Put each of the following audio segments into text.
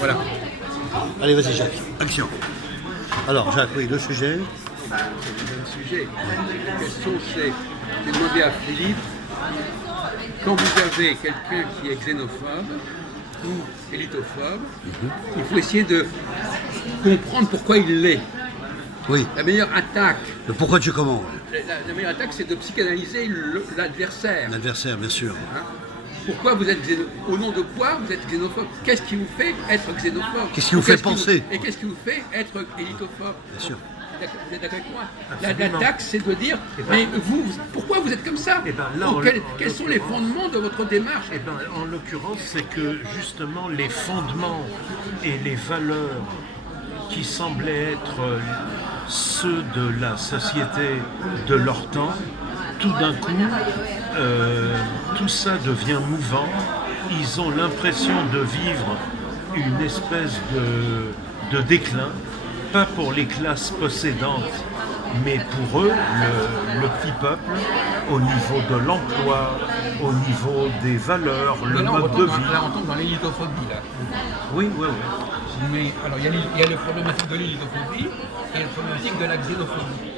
Voilà. Allez, vas-y Jacques, action. Alors Jacques, oui, le sujet. Le sujet, la question c'est de demander à Philippe, quand vous avez quelqu'un qui est xénophobe ou élitophobe, il faut essayer de comprendre pourquoi il l'est. Oui, La meilleure attaque, le pourquoi tu comment. la meilleure attaque, c'est de psychanalyser l'adversaire. L'adversaire, bien sûr. Hein. Pourquoi vous êtes au nom de quoi vous êtes xénophobe? Qu'est-ce qui vous fait être xénophobe? Qu'est-ce qui vous fait penser? Et qu'est-ce qui vous fait être élitophobe? Bien sûr. Vous êtes d'accord avec moi? Absolument. L'attaque, c'est de dire, mais vous, pourquoi vous êtes comme ça? Eh ben, là, Quels sont les fondements de votre démarche? Eh ben, en l'occurrence, c'est que justement les fondements et les valeurs qui semblaient être ceux de la société de leur temps, tout d'un coup, tout ça devient mouvant. Ils ont l'impression de vivre une espèce de déclin, pas pour les classes possédantes, mais pour eux, le petit peuple, au niveau de l'emploi, au niveau des valeurs, le Là, mode de vie. Là, on tombe dans l'élitophobie, là. Oui, oui, oui. Mais alors, il y a le problématique de l'élitophobie et le problématique de la xénophobie.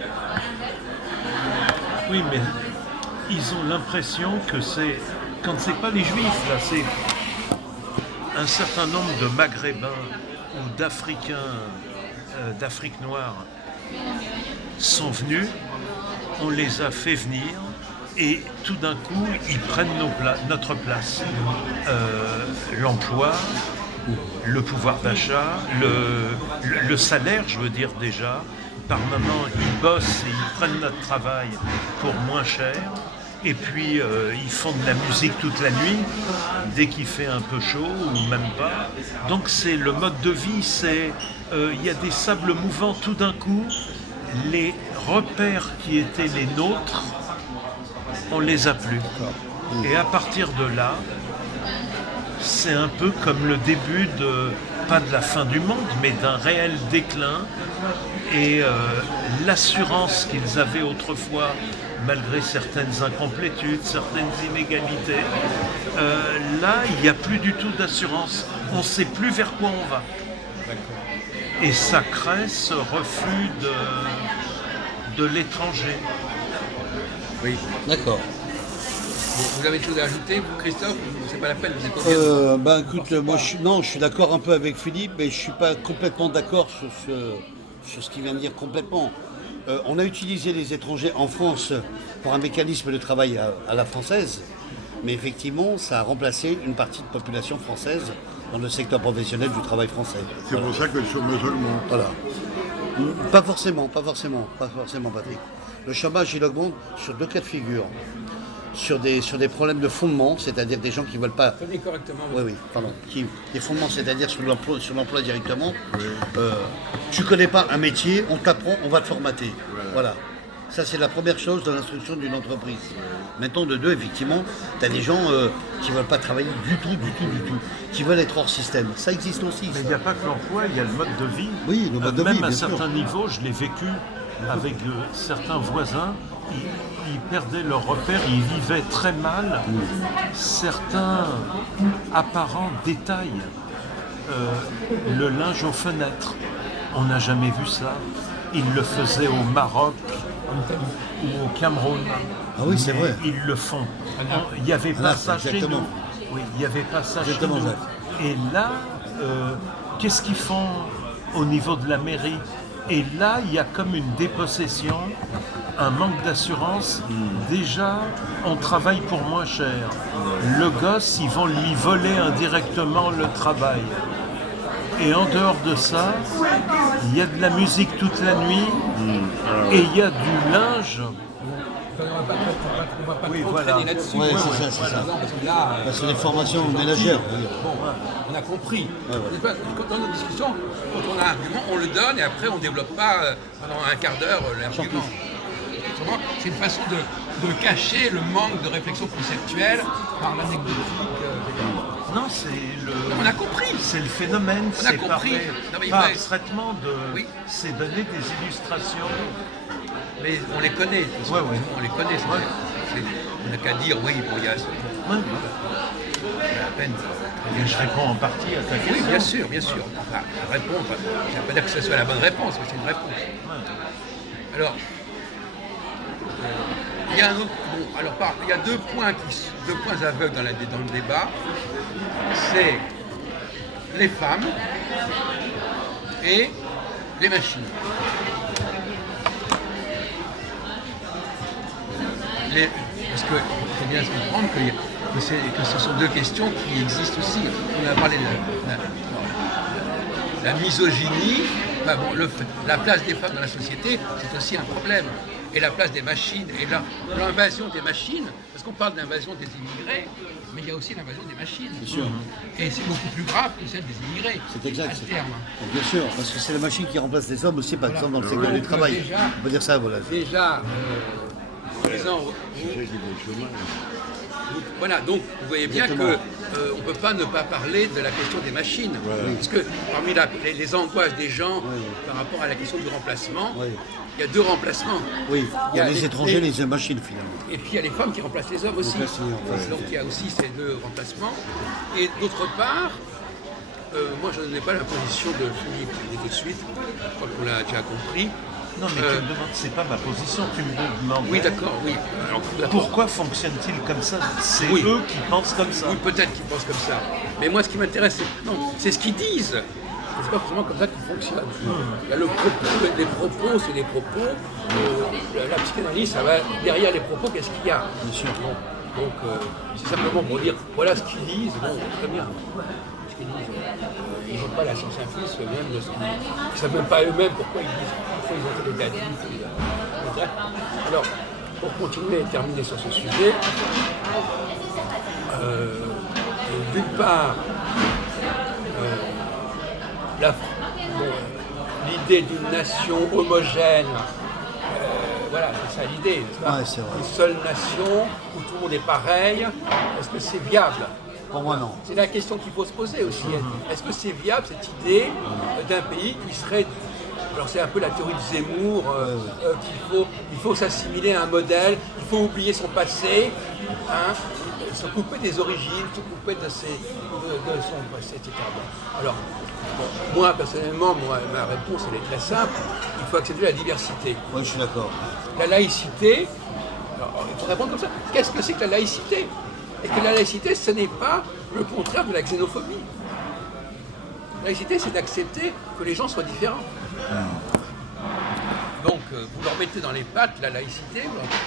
Oui, mais ils ont l'impression que c'est, quand c'est pas les juifs, là, c'est un certain nombre de maghrébins ou d'Africains, d'Afrique noire, sont venus, on les a fait venir, et tout d'un coup, ils prennent notre place. L'emploi, le pouvoir d'achat, le salaire, je veux dire déjà. Par moment, ils bossent et ils prennent notre travail pour moins cher. Et puis, ils font de la musique toute la nuit, dès qu'il fait un peu chaud, ou même pas. Donc, c'est le mode de vie, il y a des sables mouvants. Tout d'un coup, les repères qui étaient les nôtres, on les a plus. Et à partir de là, c'est un peu comme le début pas de la fin du monde, mais d'un réel déclin. Et l'assurance qu'ils avaient autrefois, malgré certaines incomplétudes, certaines inégalités, là, il n'y a plus du tout d'assurance. On ne sait plus vers quoi on va. Et ça crée ce refus de l'étranger. Oui. D'accord. Vous avez des choses à ajouter, vous, Christophe? C'est pas la peine, vous êtes combien? Ben écoute, moi je suis d'accord un peu avec Philippe, mais je suis pas complètement d'accord sur ce qu'il vient de dire complètement. On a utilisé les étrangers en France pour un mécanisme de travail à la française, mais effectivement ça a remplacé une partie de population française dans le secteur professionnel du travail français. C'est pour ça que le chômage augmente. Voilà. Pas forcément, Patrick. Le chômage il augmente sur deux cas de figure. Sur des problèmes de fondement, c'est-à-dire des gens qui ne veulent pas. Prenez correctement. Oui, pardon. Des fondements, c'est-à-dire sur l'emploi directement. Tu ne connais pas un métier, on t'apprend, on va te formater. Voilà. Ça, c'est la première chose dans l'instruction d'une entreprise. Maintenant, de deux, effectivement, tu as des gens qui ne veulent pas travailler du tout, qui veulent être hors système. Ça existe aussi. Mais il n'y a pas que l'emploi, il y a le mode de vie. Oui, le mode de vie, Même à bien sûr. certains niveaux, je l'ai vécu avec certains voisins. Ils perdaient leurs repères, ils vivaient très mal certains apparents détails. Le linge aux fenêtres, on n'a jamais vu ça. Ils le faisaient au Maroc ou au Cameroun. Ah oui, c'est Mais vrai. ils le font. Il n'y avait pas ça chez nous. Oui, il n'y avait pas ça chez Exactement, nous. Jacques. Et là, qu'est-ce qu'ils font au niveau de la mairie? Et là, il y a comme une dépossession, un manque d'assurance. Déjà, on travaille pour moins cher. Le gosse, ils vont lui voler indirectement le travail. Et en dehors de ça, il y a de la musique toute la nuit et il y a du linge. On va pas Oui, trop voilà. traîner là-dessus. Ouais, c'est ça. Non, parce que là, C'est des formations ménagères. bon, on a compris. Dans nos discussions, quand on a un argument, on le donne et après on ne développe pas pendant un quart d'heure l'argument. Autrement, c'est une façon de cacher le manque de réflexion conceptuelle par l'anecdotique. Non, c'est On a compris. C'est le phénomène, On a c'est compris. Non, mais il pas faut- abstraitement Oui. c'est donner des illustrations. Mais on les connaît. De toute façon. Ouais. On les connaît. On n'a qu'à dire, oui, bon, il y a... Ouais. à peine. Et je réponds en partie à ta question. Oui, bien sûr, bien sûr. Enfin, répondre, ça ne veut pas dire que ce soit la bonne réponse, mais c'est une réponse. Alors, il y a un autre. Bon, alors, il y a deux points aveugles dans le débat. C'est les femmes et les machines. Parce qu'il faut bien se comprendre que ce sont deux questions qui existent aussi. On a parlé de la misogynie, enfin bon, la place des femmes dans la société, c'est aussi un problème. Et la place des machines, et l'invasion des machines, parce qu'on parle d'invasion des immigrés, mais il y a aussi l'invasion des machines. Bien sûr. Et c'est beaucoup plus grave que celle des immigrés. C'est exact. À terme. Bien sûr, parce que c'est la machine qui remplace les hommes aussi, par exemple, dans le secteur du travail. Déjà, on peut dire ça, voilà. Déjà, voilà, donc vous voyez bien qu'on ne peut pas ne pas parler de la question des machines. Parce que parmi les angoisses des gens par rapport à la question du remplacement, il y a deux remplacements. Oui, il y a les étrangers et les machines finalement. Et puis il y a les femmes qui remplacent les hommes aussi. Donc il y a aussi ces deux remplacements. Et d'autre part, moi je n'ai pas la position de Philippe tout de suite, je crois qu'on l'a déjà compris. Non, mais tu me demandes, c'est pas ma position, tu me demandes. Oui, d'accord, oui. Alors, pourquoi fonctionne-t-il comme ça? C'est eux qui pensent comme ça. Oui, peut-être qu'ils pensent comme ça. Mais moi, ce qui m'intéresse, c'est ce qu'ils disent. C'est pas forcément comme ça qu'ils fonctionnent. Il y a les propos, c'est des propos. La psychanalyse, ça va derrière les propos, qu'est-ce qu'il y a? Bien sûr. Donc, c'est simplement pour dire, voilà ce qu'ils disent, bon, très bien. Ils n'ont pas la science infuse eux-mêmes de ce qu'ils disent. Ils ne savent même pas eux-mêmes pourquoi ils disent, pourquoi ils ont fait des datifs. Alors, pour continuer et terminer sur ce sujet, d'une part, l'idée d'une nation homogène, voilà, c'est ça l'idée. C'est vrai. Une seule nation où tout le monde est pareil, est-ce que c'est viable? Pour moi, non. C'est la question qu'il faut se poser aussi. Est-ce que c'est viable cette idée d'un pays qui serait... Alors c'est un peu la théorie de Zemmour, qu'il faut s'assimiler à un modèle, il faut oublier son passé, se couper des origines, se couper de son passé, etc. Alors, moi personnellement, ma réponse elle est très simple, il faut accepter la diversité. Oui, je suis d'accord. La laïcité, alors, il faut répondre comme ça, qu'est-ce que c'est que la laïcité? Et que la laïcité, ce n'est pas le contraire de la xénophobie. La laïcité, c'est d'accepter que les gens soient différents. Donc, vous leur mettez dans les pattes la laïcité,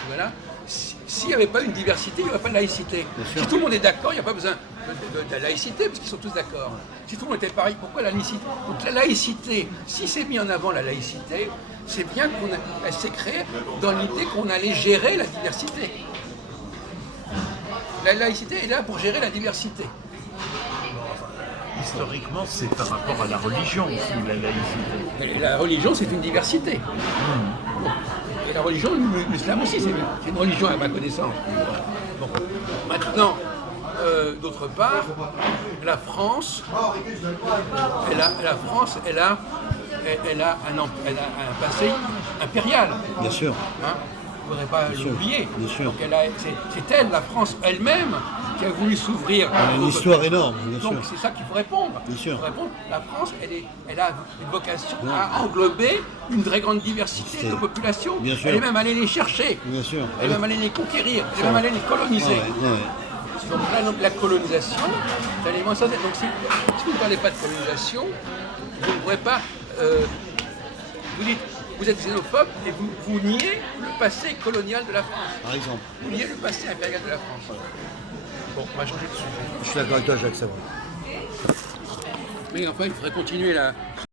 voilà. S'il n'y avait pas une diversité, il n'y aurait pas de laïcité. Si tout le monde est d'accord, il n'y a pas besoin de la laïcité, parce qu'ils sont tous d'accord. Si tout le monde était pareil, pourquoi la laïcité? Donc la laïcité, si c'est mis en avant la laïcité, c'est bien qu'elle s'est créée dans l'idée qu'on allait gérer la diversité. La laïcité est là pour gérer la diversité. Historiquement, c'est par rapport à la religion aussi, la laïcité. Et la religion, c'est une diversité. Et la religion, l'islam aussi, c'est une religion à ma connaissance. Bon. Maintenant, d'autre part, la France, elle a un passé impérial. Bien sûr. Il ne faudrait pas l'oublier. Donc c'est elle, la France elle-même, qui a voulu s'ouvrir. Une histoire énorme, bien sûr. Donc c'est ça qu'il faut répondre. Bien sûr. La France, elle a une vocation à englober une très grande diversité de populations. Bien sûr. Elle est même allée les chercher. Bien sûr. Elle est même allée les conquérir. Elle est même allée les coloniser. Donc là, la colonisation, c'est un élément essentiel. Donc si vous ne parlez pas de colonisation, vous ne pourrez pas... vous dites, vous êtes xénophobe et vous niez le passé colonial de la France. Par exemple. Vous niez le passé impérial de la France. Bon, on va changer de sujet. Je suis d'accord avec toi, Jacques, c'est vrai. Mais enfin, il faudrait continuer la...